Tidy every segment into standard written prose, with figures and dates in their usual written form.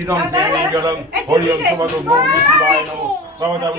ইদং শ্রীমঙ্গলম হরিয়ম সুভদ্র গৌরী শিবায় নমঃ ভগবতার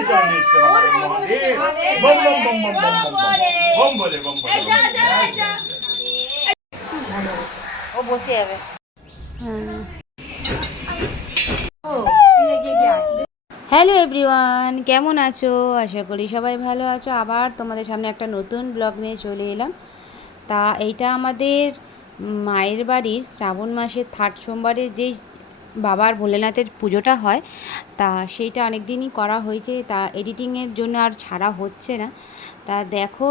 চরণে সেবায় মহাদেব বম বম বম বম বম বম বম বলে বম বলে ও বসে যাবে। হ্যালো এভরিওয়ান, কেমন আছো? আশা করি সবাই ভালো আছো। আবার তোমাদের সামনে একটা নতুন ব্লগ নিয়ে চলে এলাম। তা এইটা আমাদের মায়ের বাড়ির শ্রাবণ মাসের থার্ড সোমবারে যেই বাবার ভোলেনাথের পুজোটা হয়, তা সেইটা অনেক দিনই করা হয়েছে। তা এডিটিংয়ের জন্য আর ছাড়া হচ্ছে না। তা দেখো,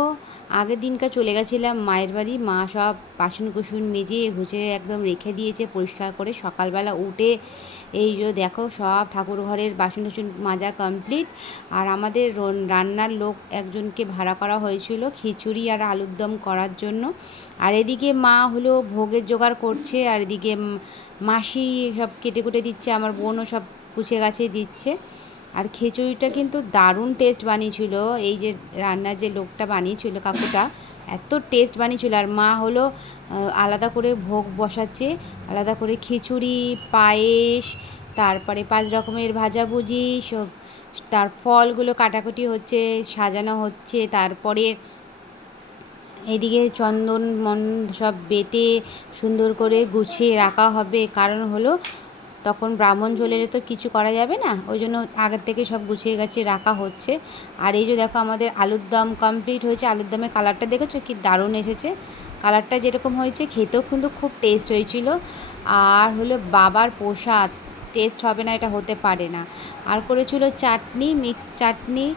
আগের দিনকার চলে গেছিলাম মায়ের বাড়ি। মা সব বাসন কুসুন মেজে গুছিয়ে একদম রেখে দিয়েছে পরিষ্কার করে। সকালবেলা উঠে এই যে দেখো, সব ঠাকুর ঘরের বাসন কুসুন মাজা কমপ্লিট। আর আমাদের রান্নার লোক একজনকে ভাড়া করা হয়েছিল খিচুড়ি আর আলুর দম করার জন্য। আর এদিকে মা হলো ভোগের জোগাড় করছে, আর এদিকে মাসি সব কেটে কুটে দিচ্ছে, আমার বোনও সব কুচে গাছে দিচ্ছে। আর খিচুড়িটা কিন্তু দারুণ টেস্ট বানিয়েছিল। এই যে রান্নার যে লোকটা বানিয়েছিল, কাকুটা এত টেস্ট বানিয়েছিল। আর মা হলো আলাদা করে ভোগ বসাচ্ছে, আলাদা করে খিচুড়ি, পায়েস, তারপরে 5 রকমের ভাজাভুজি সব, তার ফলগুলো কাটাকুটি হচ্ছে, সাজানো হচ্ছে। তারপরে এদিকে চন্দন সব বেটে সুন্দর করে গুছিয়ে রাখা হবে। কারণ হলো তখন ব্রাহ্মণ ঝোলের তো কিছু করা যাবে না, ওই জন্য আগের থেকে সব গুছিয়ে গাছিয়ে রাখা হচ্ছে। আর এই যে দেখো, আমাদের আলুর দম কমপ্লিট হয়েছে। আলুর দমের কালারটা দেখেছো কি দারুণ এসেছে। কালারটা যেরকম হয়েছে খেতেও কিন্তু খুব টেস্ট হয়েছিল। আর হলো বাবার প্রসাদ, টেস্ট হবে না এটা হতে পারে না। আর করেছিল চাটনি, মিক্স চাটনি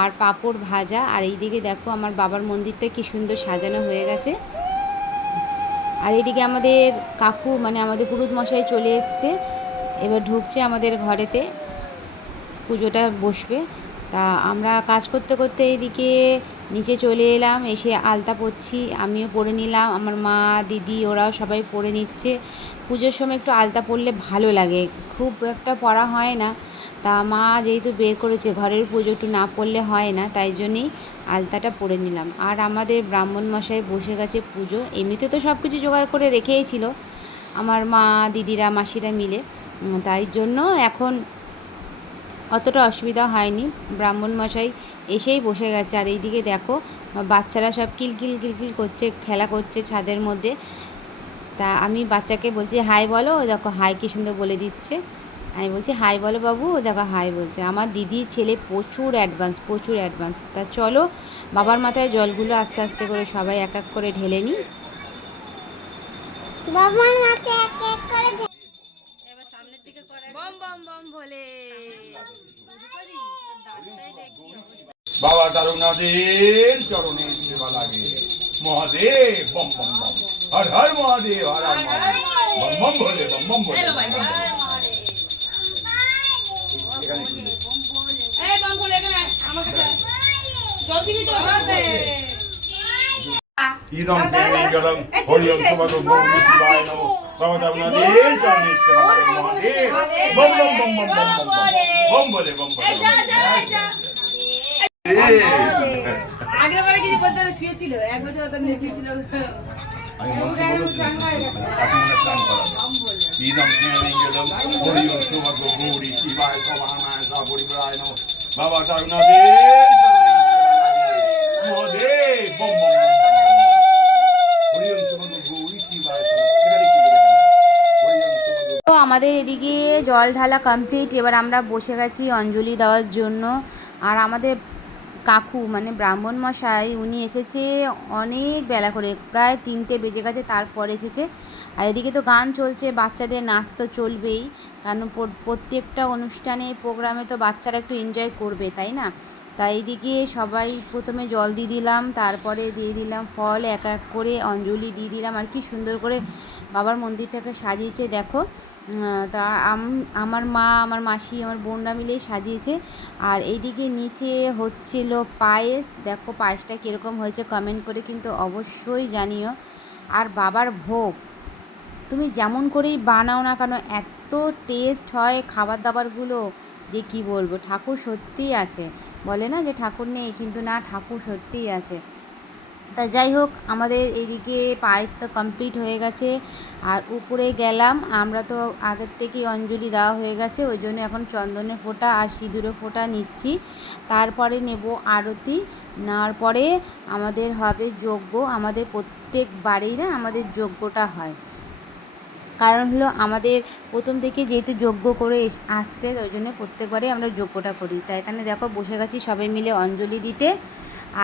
আর পাঁপড় ভাজা। আর এইদিকে দেখো, আমার বাবার মন্দিরটা কি সুন্দর সাজানো হয়ে গেছে। আর এইদিকে আমাদের কাকু মানে আমাদের পুরোহিত মশাই চলে এসছে, এবার ঢুকছে আমাদের ঘরেতে, পুজোটা বসবে। তা আমরা কাজ করতে করতে এইদিকে নিচে চলে এলাম, এসে আলতা পরছি, আমিও পরে নিলাম, আমার মা দিদি ওরাও সবাই পরে নিচ্ছে। পুজোর সময় একটু আলতা পরলে ভালো লাগে, খুব একটা পরা হয় না। তা মা যেহেতু বের করেছে ঘরের পুজো, একটু না পড়লে হয় না, তাই জন্যেই আলতাটা পরে নিলাম। আর আমাদের ব্রাহ্মণ মশাই বসে গেছে পুজো, এমনিতে তো সব কিছু জোগাড় করে রেখেই ছিল আমার মা দিদিরা মাসিরা মিলে, তাই জন্য এখন অতটা অসুবিধা হয়নি। ব্রাহ্মণ মশাই এসেই বসে গেছে। আর এইদিকে দেখো, বাচ্চারা সব কিলকিল কিলকিল করছে, খেলা করছে ছাদের মধ্যে। তা আমি বাচ্চাকে বলছি হাই বলো, ও দেখো হাই কি সুন্দর বলে দিচ্ছে। আমি বলছি হাই বলো বাবু, ও দেখো হাই বলছে। আমার দিদির ছেলে প্রচুর অ্যাডভান্স, প্রচুর অ্যাডভান্স। তা চলো বাবার মাথায় জলগুলো আস্তে আস্তে করে সবাই এক এক করে ঢেলে নিই। বাবার মাথায় এক এক করে এবার সামনের দিকে করে বম বম বম বলে বাবা তারুণাদের চরণে সেবা লাগে মহাদেব বম বম বম হর হর মহাদেব হর হর মহাদেব বম বম বলে বম বম বলে ইদং শ্রীমঙ্গলম হরিয়ম সুভদ্র গৌরী শিবায় নমঃ ভগবতার চরণে সেবায় মহাদেব বম বম বম বম বম বম বম বলে বম বলে আগের বারে কিছু বলতে শুয়েছিল, এক বছর তো মেয়েছিল। আমি মস্ত ইদং শ্রীমঙ্গলম হরিয়ম সুভদ্র গৌরী শিবায় সবানায় সপরিবারায় নমঃ বাবা তারুণাদের মহাদেব বম বম তো আমাদের এদিকে জল ঢালা কমপ্লিট, এবার আমরা বসে গেছি অঞ্জলি দেওয়ার জন্য। আর আমাদের কাকু মানে ব্রাহ্মণ মশাই উনি এসেছে অনেক বেলা করে, প্রায় 3টে বেজে গেছে তারপর এসেছে। আর এদিকে তো গান চলছে, বাচ্চাদের নাচ তো চলবেই, কারণ প্রত্যেকটা অনুষ্ঠানে প্রোগ্রামে তো বাচ্চারা একটু এনজয় করবে, তাই না? তাই এদিকে সবাই প্রথমে জল দিয়ে দিলাম, তারপরে দিয়ে দিলাম ফল, এক এক করে অঞ্জলি দিয়ে দিলাম। আর কি সুন্দর করে বাবার মন্দিরটাকে সাজিয়েছে দেখো। তা আমার মা, আমার মাসি, আমার বোনরা মিলে সাজিয়েছে। আর এইদিকে নিচে হচ্ছিল পায়েস, দেখো পায়েসটা কীরকম হয়েছে কমেন্ট করে কিন্তু অবশ্যই জানিও। আর বাবার ভোগ তুমি যেমন করেই বানাও না কেন, এত টেস্ট হয় খাবার দাবারগুলো যে কি বলবো। ঠাকুর সত্যিই আছে, বলে না যে ঠাকুর নেই, কিন্তু না, ঠাকুর সত্যিই আছে। তা যাই হোক, আমাদের এদিকে পায়েস তো কমপ্লিট হয়ে গেছে। আর উপরে গেলাম, আমরা তো আগের থেকেই অঞ্জলি দেওয়া হয়ে গেছে, ওই জন্য এখন চন্দনের ফোঁটা আর সিঁদুরের ফোঁটা নিচ্ছি। তারপরে নেব আরতি, নেওয়ার পরে আমাদের হবে যজ্ঞ। আমাদের প্রত্যেকবারেই না আমাদের যজ্ঞটা হয়, কারণ হলো আমাদের প্রথম থেকে যেহেতু যজ্ঞ করে আসছে, ওই জন্য প্রত্যেকবারই আমরা যজ্ঞটা করি। তাই এখানে দেখো বসে গেছি সবাই মিলে অঞ্জলি দিতে।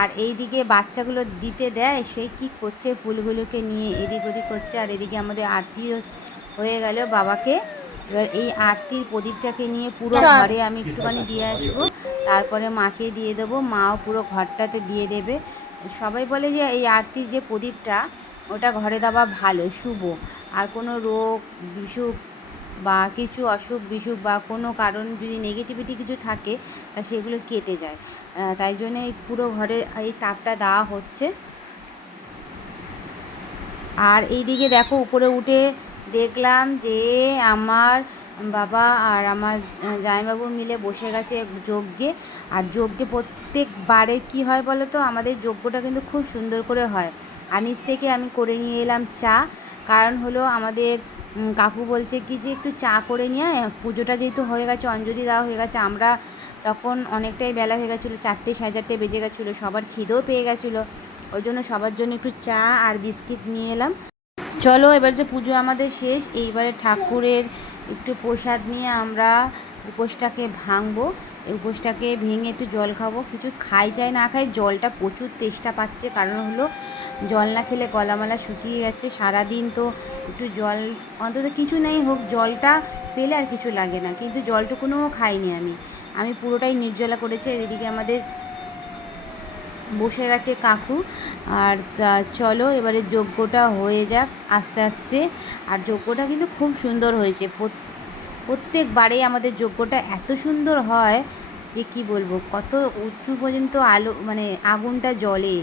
আর এই দিকে বাচ্চাগুলো দিতে দেয়, সে কি করছে, ফুলগুলোকে নিয়ে এদিক ওদিক করছে। আর এদিকে আমাদের আরতিও হয়ে গেল বাবাকে। এবার এই আরতির প্রদীপটাকে নিয়ে পুরো ঘরে আমি একটুখানি দিয়ে আসবো, তারপরে মাকে দিয়ে দেবো, মাও পুরো ঘরটাতে দিয়ে দেবে। সবাই বলে যে এই আরতির যে প্রদীপটা, ওটা ঘরে দেওয়া ভালো, শুভ। আর কোনো রোগ বিসুখ বা কিছু অসুখ বিসুখ বা কোনো কারণ যদি নেগেটিভিটি কিছু থাকে, তা সেগুলো কেটে যায়। তাই জন্য এই পুরো ঘরে এই তাপটা দেওয়া হচ্ছে। আর এই দিকে দেখো উপরে উঠে দেখলাম যে আমার বাবা আর আমার জামাইবাবু মিলে বসে গেছে যজ্ঞে। আর যজ্ঞে প্রত্যেকবারে কি হয় বলো তো, আমাদের যজ্ঞটা কিন্তু খুব সুন্দর করে হয়। আর নিচ থেকে আমি করে নিয়ে এলাম চা, কারণ হলো আমাদের কাকু বলছে কি যে একটু চা করে নিয়ে, পুজোটা যেহেতু হয়ে গেছে, অঞ্জলি দেওয়া হয়ে গেছে, আমরা তখন অনেকটাই বেলা হয়ে গেছিলো, 4টে 4:30 বেজে গেছিলো, সবার খিদেও পেয়ে গেছিলো। ওই জন্য সবার জন্য একটু চা আর বিস্কিট নিয়ে এলাম। চলো, এবার যে পুজো আমাদের শেষ, এইবারে ঠাকুরের একটু প্রসাদ নিয়ে আমরা উপোসটাকে ভাঙবো। এই উপোসটাকে ভেঙে একটু জল খাবো। কিছু খাই চাই না খাই, জলটা প্রচুর তেষ্টা পাচ্ছে, কারণ হলো জল না খেলে গলামালা শুকিয়ে গেছে। সারাদিন তো একটু জল, অন্তত কিছু নেই হোক, জলটা পেলে আর কিছু লাগে না, কিন্তু জলটুকুনও খাইনি আমি পুরোটাই নির্জলা করেছি। আর এদিকে আমাদের বসে গেছে কাকু। আর চলো এবারে যজ্ঞটা হয়ে যাক আস্তে আস্তে। আর যজ্ঞটা কিন্তু খুব সুন্দর হয়েছে, প্রত্যেকবারে আমাদের যজ্ঞটা এত সুন্দর হয় যে কি বলবো, কত উঁচু পর্যন্ত আলো, মানে আগুনটা জ্বলে,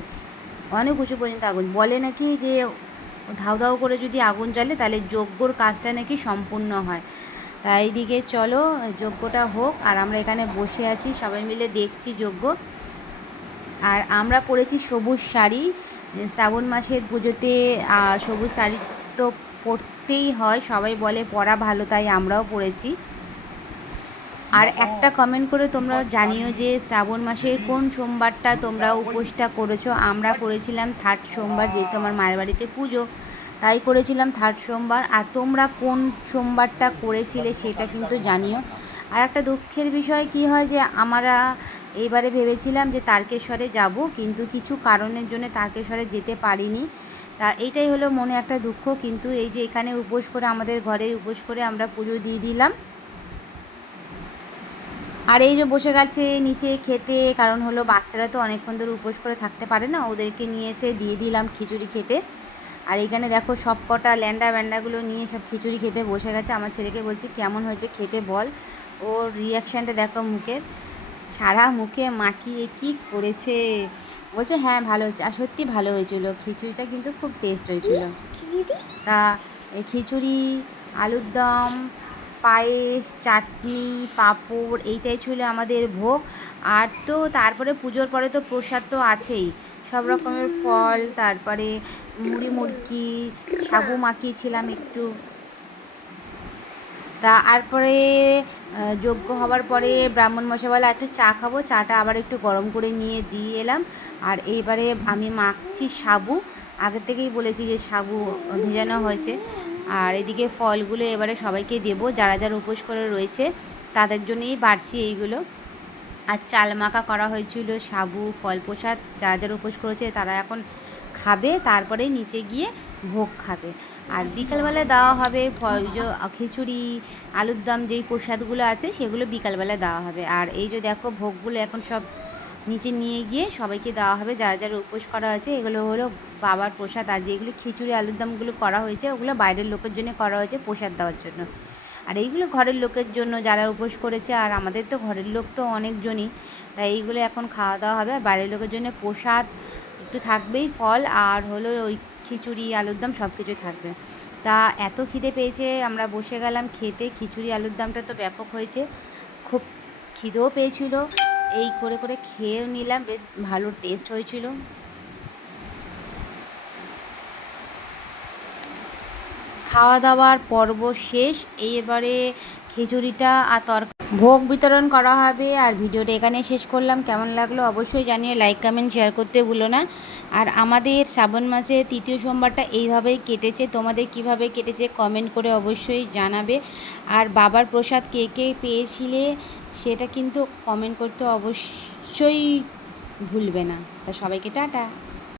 অনেক উঁচু পর্যন্ত আগুন। বলে নাকি যে ধাউ ধাউ করে যদি আগুন জ্বলে, তাহলে যজ্ঞর কাজটা নাকি সম্পূর্ণ হয়। তাই এইদিকে চলো যজ্ঞটা হোক, আর আমরা এখানে বসে আছি সবাই মিলে দেখছি যজ্ঞ। আর আমরা পরেছি সবুজ শাড়ি। শ্রাবণ মাসের পুজোতে সবুজ শাড়ি তো পরতেই হয়, সবাই বলে পরা ভালো, তাই আমরাও পরেছি। আর একটা কমেন্ট করে তোমরা জানিও যে শ্রাবণ মাসের কোন সোমবারটা তোমরা উপোসটা করেছো। আমরা করেছিলাম 3rd সোমবার, যেহেতু আমার মায়ের বাড়িতে পুজো, তাই করেছিলাম 3rd সোমবার। আর তোমরা কোন সোমবারটা করেছিলে সেটা কিন্তু জানিও। আর একটা দুঃখের বিষয় কি হয় যে আমরা এইবারে ভেবেছিলাম যে তারকেশ্বরে যাব, কিন্তু কিছু কারণের জন্য তারকেশ্বরে যেতে পারিনি। তা এইটাই হলো মনে একটা দুঃখ। কিন্তু এই যে এখানে উপোস করে, আমাদের ঘরে উপোস করে আমরা পুজো দিয়ে দিলাম। আর এই যে বসে গেছে নিচে খেতে, কারণ হলো বাচ্চারা তো অনেকক্ষণ ধরে উপোস করে থাকতে পারে না, ওদেরকে নিয়ে এসে দিয়ে দিলাম খিচুড়ি খেতে। আর এখানে দেখো সব কটা ল্যান্ডা ব্যান্ডাগুলো নিয়ে সব খিচুড়ি খেতে বসে গেছে। আমার ছেলেকে বলছি কেমন হয়েছে খেতে বল, ওর রিয়াকশানটা দেখো মুখের, সারা মুখে মাখিয়ে কি করেছে, বলছে হ্যাঁ ভালো হয়েছে। আর সত্যি ভালো হয়েছিল, খিচুড়িটা কিন্তু খুব টেস্ট হয়েছিল। তা এই খিচুড়ি, আলুর দম, পায়েস, চাটনি, পাঁপড়, এইটাই ছিল আমাদের ভোগ। আর তো তারপরে পুজোর পরে তো প্রসাদ তো আছেই, সব রকমের ফল, তারপরে মুড়ি মুড়কি, সাবু মাখিয়েছিলাম একটু। তারপরে যজ্ঞ হওয়ার পরে ব্রাহ্মণ মশাই বলে একটু চা খাবো, চাটা আবার একটু গরম করে নিয়ে দিয়ে এলাম। আর এইবারে আমি মাখছি সাবু, আগের থেকেই বলেছি যে সাবু ভেজানো হয়েছে। আর এদিকে ফলগুলো এবারে সবাইকে দেবো, যারা যারা উপোস করে রয়েছে তাদের জন্যই বাড়ছি এইগুলো। আর চাল মাখা করা হয়েছিল, সাবু, ফল প্রসাদ, যারা যারা উপোস করেছে তারা এখন খাবে, তারপরে নিচে গিয়ে ভোগ খাবে। আর বিকালবেলায় দেওয়া হবে খিচুড়ি, আলুর দম, যেই প্রসাদগুলো আছে সেগুলো বিকালবেলায় দেওয়া হবে। আর এই যে দেখো ভোগগুলো এখন সব নিচে নিয়ে গিয়ে সবাইকে দেওয়া হবে, যারা যারা উপোস করা আছে। এগুলো হলো বাবার প্রসাদ। আর যেগুলো খিচুড়ি আলুর দমগুলো করা হয়েছে, ওগুলো বাইরের লোকের জন্য করা হয়েছে প্রসাদ দেওয়ার জন্য। আর এইগুলো ঘরের লোকের জন্য যারা উপোস করেছে। আর আমাদের তো ঘরের লোক তো অনেকজনই, তাই এইগুলো এখন খাওয়া দাওয়া হবে। আর বাইরের লোকের জন্য প্রসাদ একটু থাকবেই, ফল আর হলো ওই খিচুড়ি আলুর দম সব কিছু থাকবে। তা এত খিদে পেয়েছে, আমরা বসে গেলাম খেতে। খিচুড়ি আলুর দমটা তো ব্যাপক হয়েছে, খুব খিদেও পেয়েছিল, এই করে করে খেয়েও নিলাম, বেশ ভালো টেস্ট হয়েছিল। খাওয়া দাওয়ার পর্ব শেষ। এবারে খিচুড়িটা আর ভোগ বিতরণ করা হবে। আর ভিডিওটা এখানে শেষ করলাম। কেমন লাগলো অবশ্যই জানিও, লাইক কমেন্ট শেয়ার করতে ভুলো না। আর আমাদের শ্রাবণ মাসে তৃতীয় সোমবারটা এইভাবেই কেটেছে। তোমাদের কিভাবে কেটেছে কমেন্ট করে অবশ্যই জানাবে। আর বাবার প্রসাদ কে কে পেয়েছিলে সেটা কিন্তু কমেন্ট করতে অবশ্যই ভুলবে না। তা সবাইকে টাটা।